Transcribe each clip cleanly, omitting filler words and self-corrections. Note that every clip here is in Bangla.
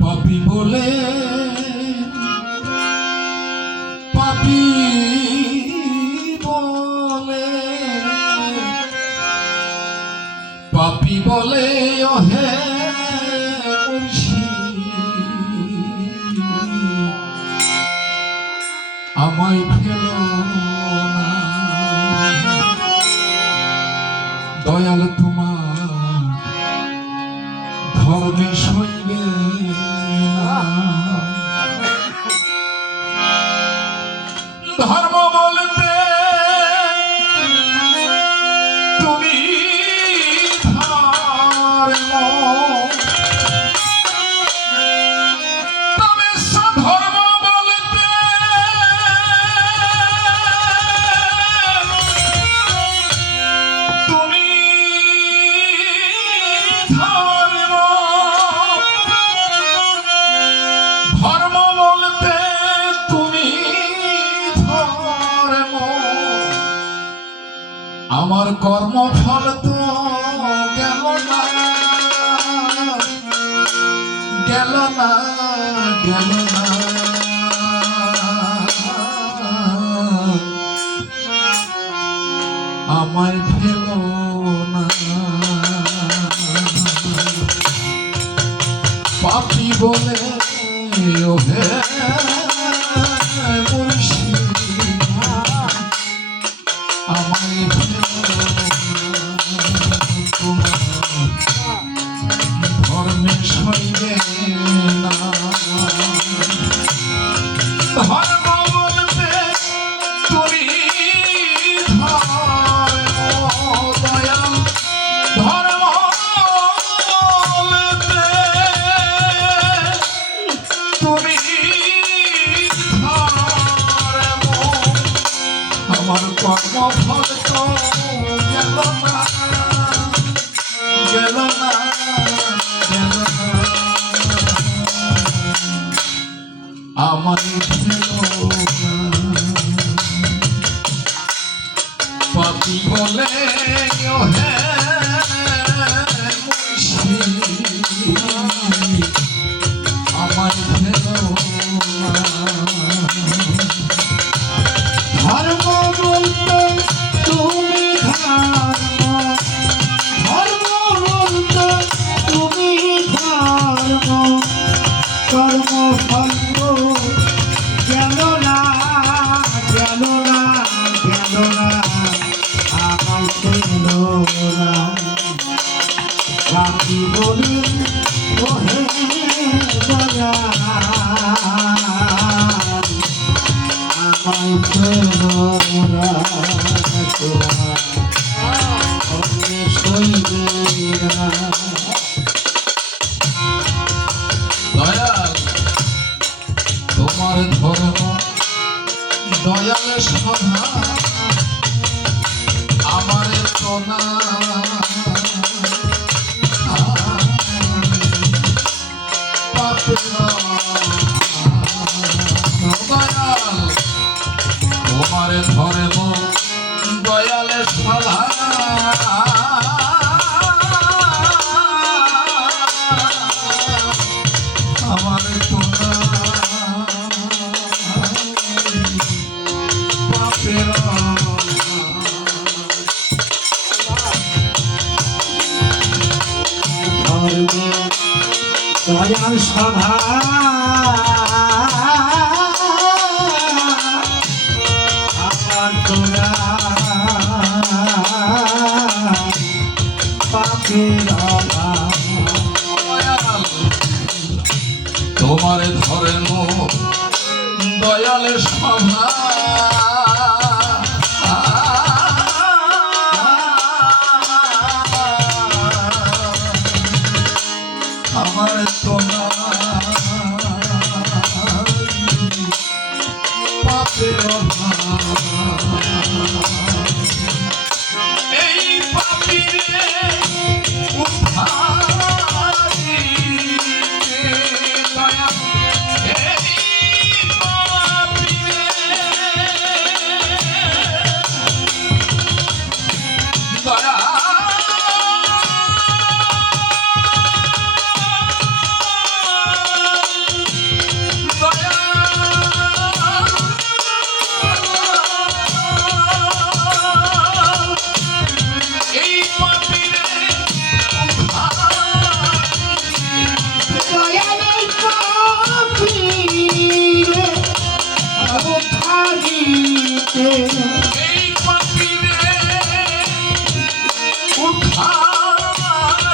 পাপী বলে পাপী বলে পাপী বলে ওহে আমায় ফেলো না দয়াল তোমার ধর্মে সইবে না ধর্ম বলতে তুমি ধর্ম তবে ধর্ম বলতে তুমি ধর্ম ধর্ম বলতে তুমি ধর্ম আমার কর্মফল তো গেল না গেল না গেল না আমায় ফেলো না পাপী বলে ওহে মুর্শিদ আমায় ফেলো তোমার ধর্মে সইবে না ধর্ম বলতে তুমি দয়াল ধর্ম বলতে তুমি ধর্ম আমার কর্মফল তো গেল না গেল না গেল না আমার ফেলো না পাপী বলে ওহে মুর্শিদ আমার ফেলো না ধর্ম বলতে তুমি ধর্ম ধর্ম বলতে তুমি ধর্ম কর্মফল গেল না গেল না গেল না আমার পেল না পাপী বলে ওহে দয়াল আমায় ফেলো না তোমার সইবে না দয়াল তোমার ধর্ম দয়াল সভা আমার তো না দয়াল তোমার ধর্ম দয়াল সভা আমার তো না পাপের ধর্মে দয়াল সভা আমার তোরা পাপের তোমার ধর্ম দয়াল সভা আমার তো পাপের এই পাপিরে উদ্ধারি দয়া এই পাপিরে দয়া দয়ালের পাপীরে উদ্ধারিতে এই পাপিরে উদ্ধারিতে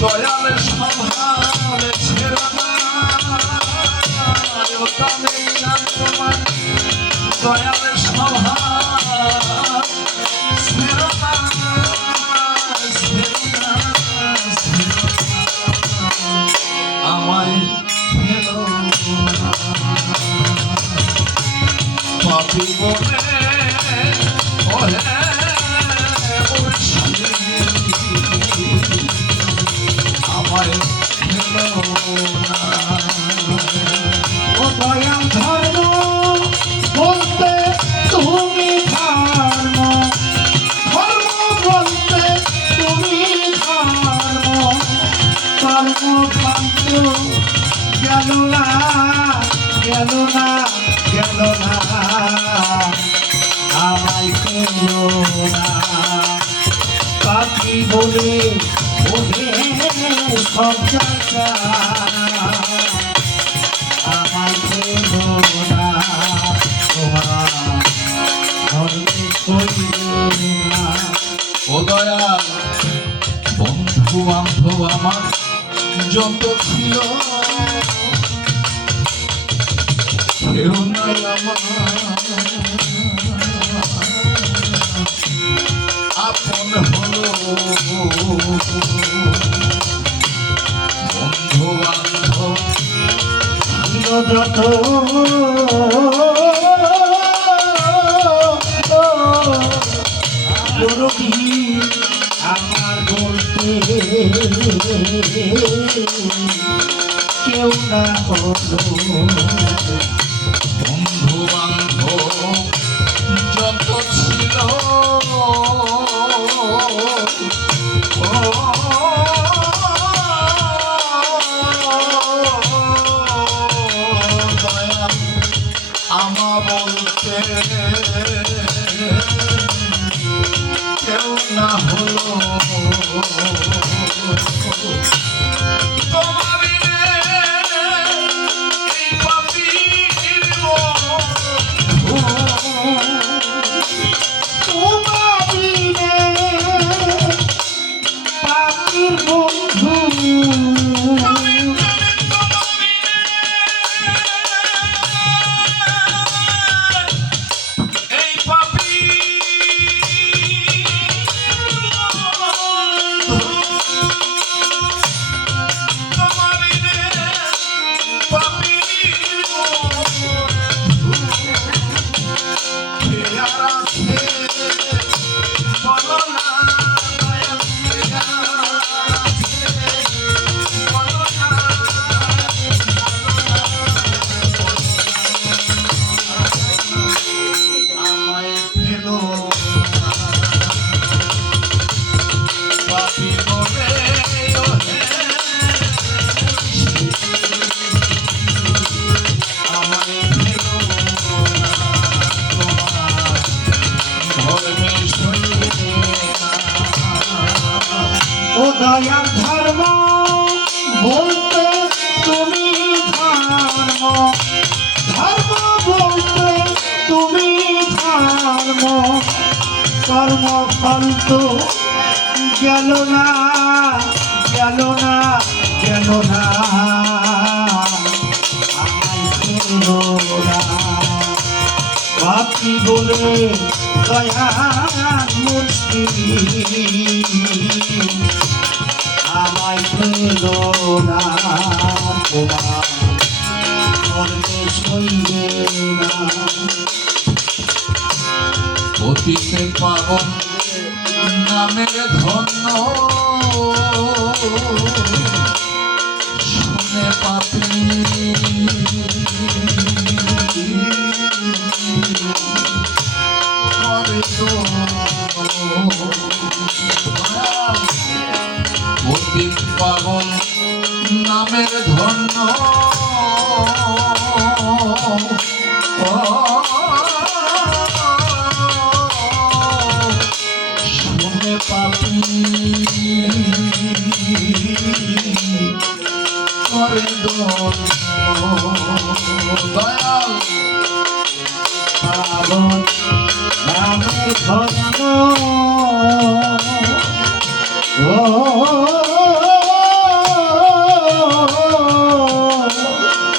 দয়াল সভার ছেড়া দয়াল সভা আমায় ফেলো পাপি বলে ওহে আমায় ফেলো ও দয়াল ধর্ম বলতে তুমি ধর্ম ধর্ম বলতে তুমি ধর্ম কর্ম পান্ত গেল না গেল না গেল না আমায় পেল না পাখি বলে ওঠে সব জায়গা আমায় পেল না তোমার ধর্মে কইলে না ও দয়াল বন্ধু বান্ধব আমার যত ছিল কেউ নাই আমার আপন হলো বন্ধু বান্ধব যত আমার বলতে কেউ না হলো বন্ধু বান্ধব যত ছিল দয়া আমা বলতে কেউ না হলো তোমার এই পাপির তোমারিনে পাখির বন্ধু এই পাপি ও দয়াল ধর্ম বলতে তুমি ধর্ম ধর্ম বলতে তুমি ধর্ম কর্ম ফল তো গেল না গেল না গেল না আমায় পেল না পাপি বলে দয়া মুশকিল আমায় ফেলো না তোমার করতে সইবে না অতীতে পাবন নামের ধন্য শুনে পাপি করে তো অতীত পাবন নামের ধন্য শুনে পাপি করে দয়াল পাবন নামের ধন্য ও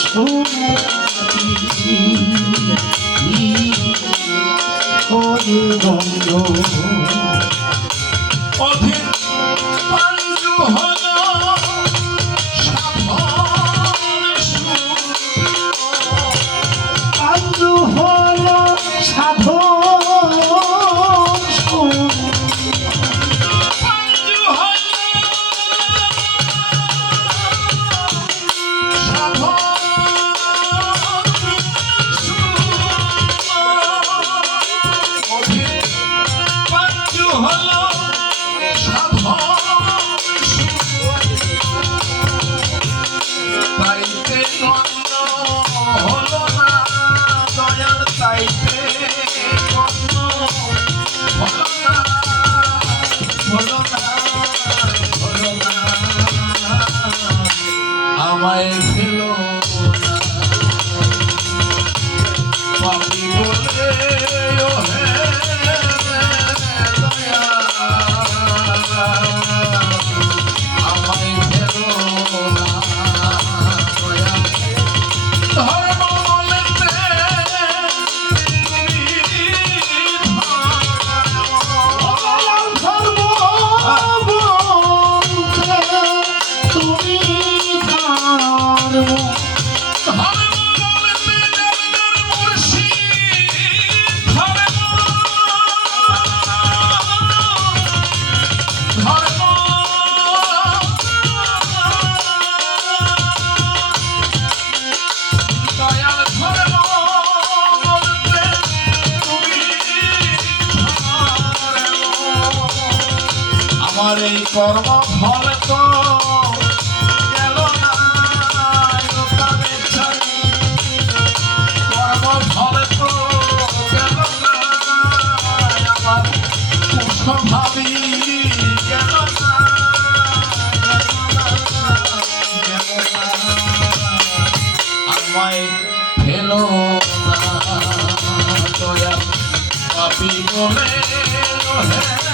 শুনে ওরে বন্ধ অধীন পাঞ্জু হল সাধন সুর। আঞ্জু হলো সাধন সুর পাঞ্জু হল সাধন সুর। অধীন পাঞ্জু হল তাইতে গন্ধ হলো না দয়াল তাইতে গন্ধ হলো না হলো না হলো না আমায় ফেলো না পাপি বলে ও হে আমায় ফেলো না দয়া ধর্ম বলতে ধর্ম বলতে তুমি ধর্ম ধর্ম বলতে দেবতার মুর্শিদ ধর্ম ধর্ম দয়াল ধর্ম বলতে তুমি ধর্ম আমার এই কর্ম ফল তো গেল না লোকালে ছাড়ি কর্ম ফল তো গেল না আমার কুশ ভাবি গেল না গেল না আমায় ফেলো না দয়া পাপি বলে হে